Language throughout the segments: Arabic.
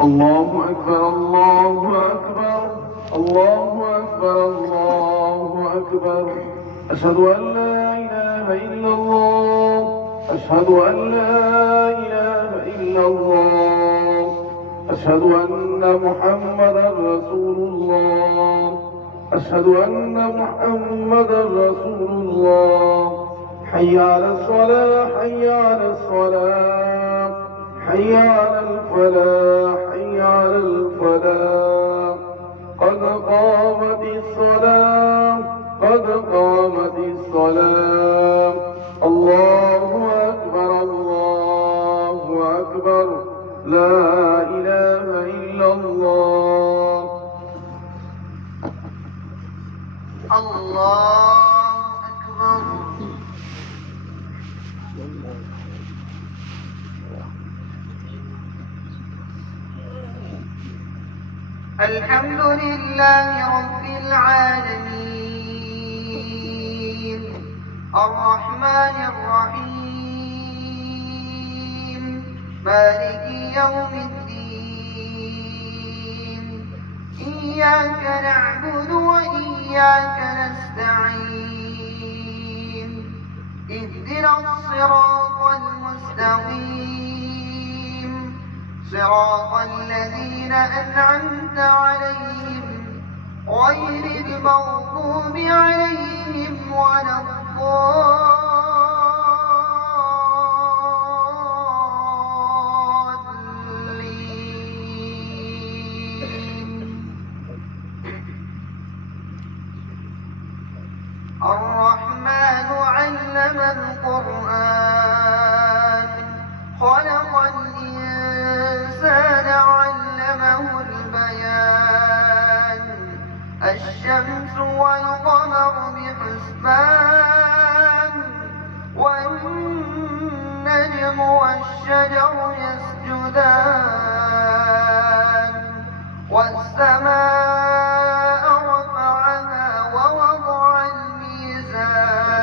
الله أكبر الله أكبر الله أكبر الله أكبر. أشهد أن لا إله إلا الله أشهد أن لا إله إلا الله أشهد أن محمدا رسول الله أشهد أن محمدا رسول الله. حي على الصلاة حي على الصلاة حي على الفلاح حي على الفلاح. قد قامت الصلاة قد قامت الصلاة. الله أكبر الله أكبر لا إله إلا الله. الله أكبر. الحمد لله رب العالمين الرحمن الرحيم مالك يوم الدين. إياك نعبد وإياك نستعين. اهدنا الصراط المستقيم صراط الذين أنعمت عليهم غير المغضوب عليهم ولا الضالين. الرحمن علم القرآن خلق الإنسان علمه البيان. الشمس والقمر بحسبان والنجم والشجر يسجدان. والسماء رفعها ووضع الميزان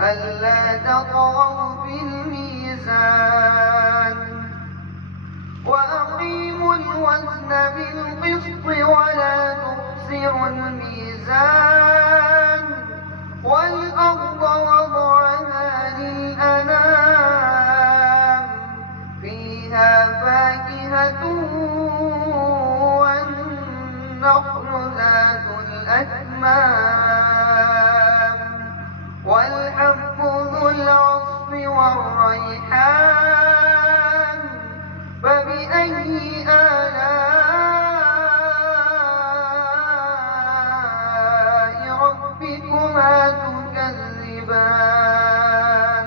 ألا تطغوا في الميزان وأقيموا الوزن بالقسط ولا تخسروا الميزان. والأرض وضعها للأنام فيها فاكهة والنخل ذات الأكمام والحب ذو العصف والريحان. فبأي آلاء ربكما تكذبان.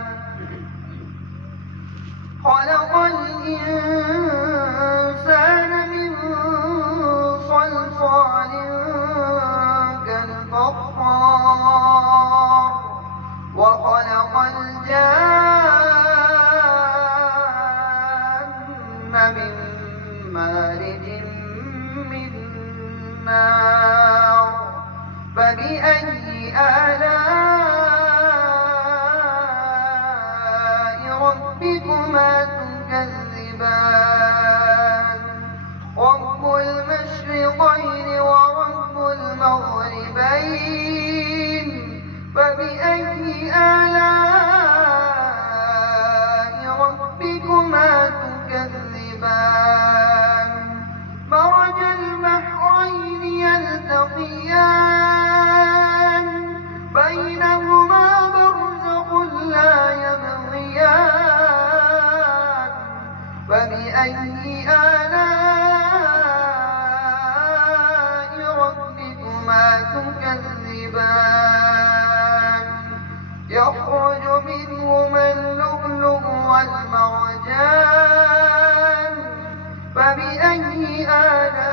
خلق الإنسان من صلصال كالفخار وخلق الجان من مارج من نار. فبأي آلاء ربكما تكذبان. رب المشرقين ورب المغربين. فبأي آلاء ربكما تكذبان. مرج البحرين يلتقيان بينهما برزخ لا يبغيان. فبأي آلاء ربكما تكذبان. يخرج منهما اللؤلؤ والمرجان. فبأي آلاء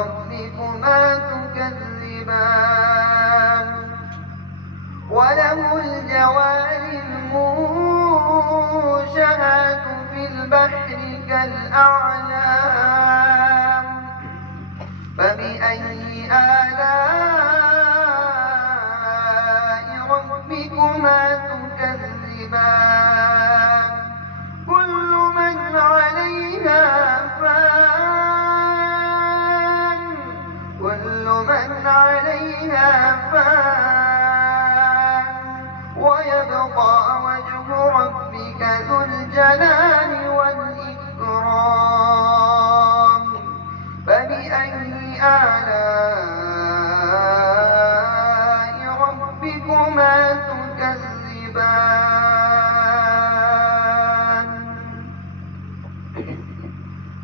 ربكما تكذبان. وله الجوار المنشآت في البحر كالأعلام. فبأي آلاء ربكما تكذبان.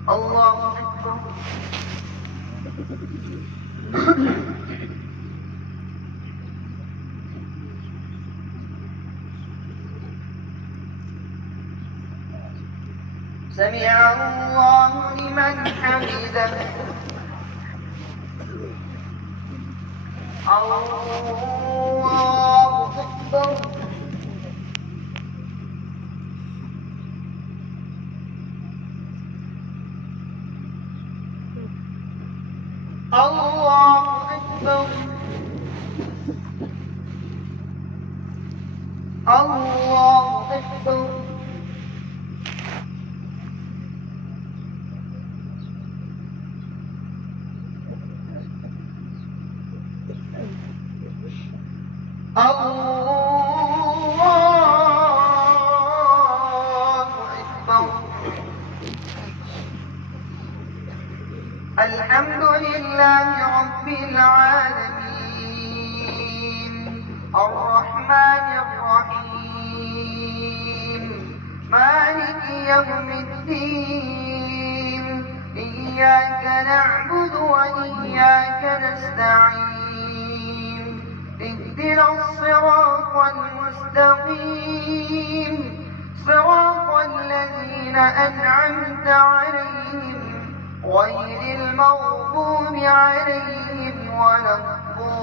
الله أكبر. سمع الله لمن حمده. الله أكبر. الله أكبر. الله أكبر. الله أكبر. الحمد لله رب العالمين الرحمن الرحيم مالك يوم الدين إياك نعبد وإياك نستعين اهدنا الصراط المستقيم صراط الذين أنعمت عليهم غير المغضوب عليهم ولا الضالين.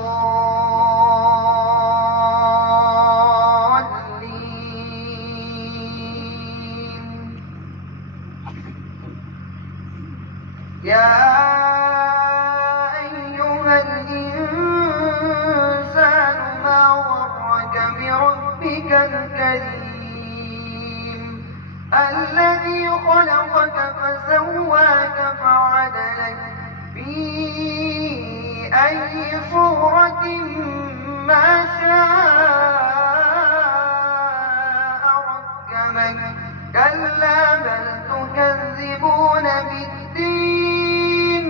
يا أيها الإنسان ما غرك بربك الكريم الذي خلقك فسواك فعدلك في أي صورة ما شاء ركبك كلا بل تكذبون بالدين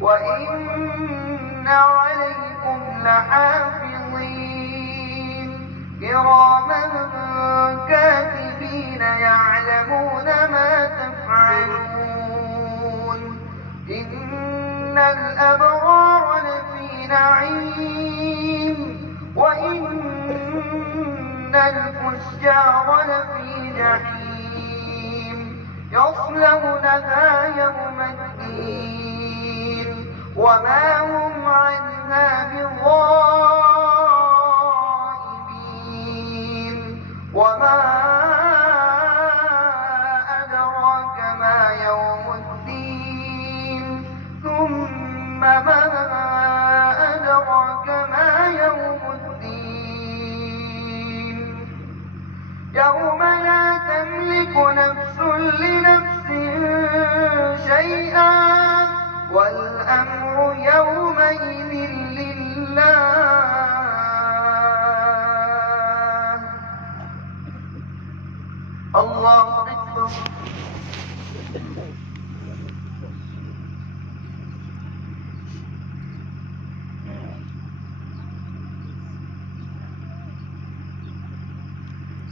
وإن عليكم لحافظين كراما كاتبين يعلمون ما تفعلون إن الأبرار لفي نعيم وإن الفجار لفي جحيم يصلونها يوم الدين وما هم عنها بغائبين. وما أدراك ما يوم الدين ثم ما أدراك ما يوم الدين يوم لا تملك نفس لنفس شيئا والأمر يومئذ لله. الله أكبر.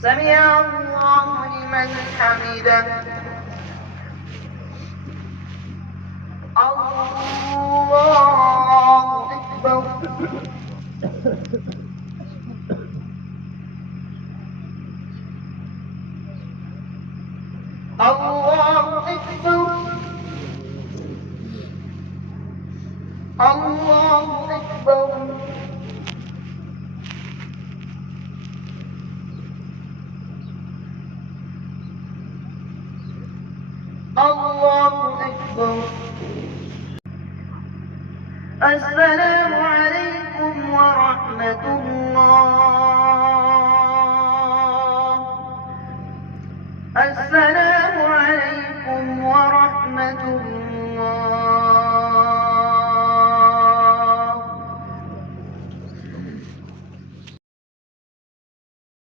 سمع الله لمن حمده. الله أكبر. الله أكبر. الله أكبر. الله أكبر. السلام عليكم ورحمة الله. السلام عليكم ورحمة الله.